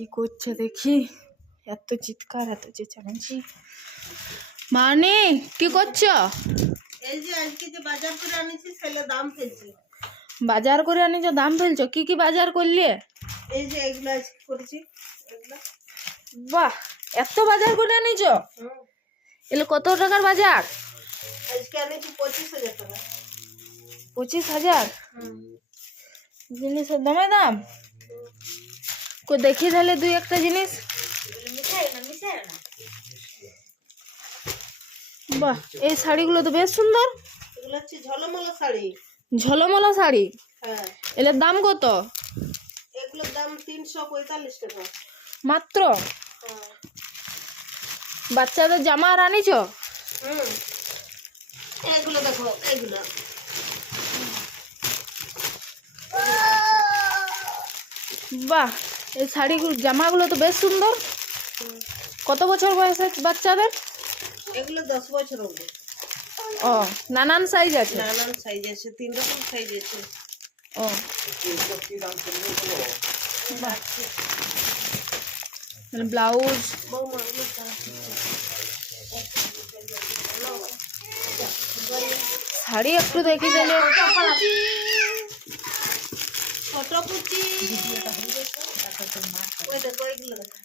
কি করছে দেখি, এত চিৎকার এত চেঁচামেচি। মানে কি করছো? এই যে আজকে যে বাজার করে আনিছি সেলে দাম ফেলছি। বাজার করে আনিছো, দাম ফেলছো? কি কি বাজার করলে? এই যে এগুলো আজকে করেছি এগুলো। বাহ, এত বাজার করে আনিছো? এলে কত টাকার বাজার? আজকে আনিছি 25,000 টাকা। 25,000? জিনিসের দামে দাম। কই দেখি তাহলে দুই একটা জিনিস। বাহ, এই শাড়িগুলো তো বেশ সুন্দর। এগুলো হচ্ছে ঝলমলা শাড়ি। ঝলমলা শাড়ি? হ্যাঁ। এর দাম কত? এগুলোর দাম 345 টাকা মাত্র? হ্যাঁ। বাচ্চাদের জামা আর আনিছো? এগুলো দেখো, এগুলো বাহ, এই শাড়িগুলো জামাগুলো তো বেশ সুন্দর। কত বছর বয়সের বাচ্চাদের? এগুলো 10 বছর হবে। ও, নানান সাইজ আছে? নানান সাইজ আছে, 3 রকম সাইজ আছে। ও, ব্লাউজ। শাড়ি একটু দেখি তাহলে। ছোট কুচি ওই দেখো, এগুলো দেখো।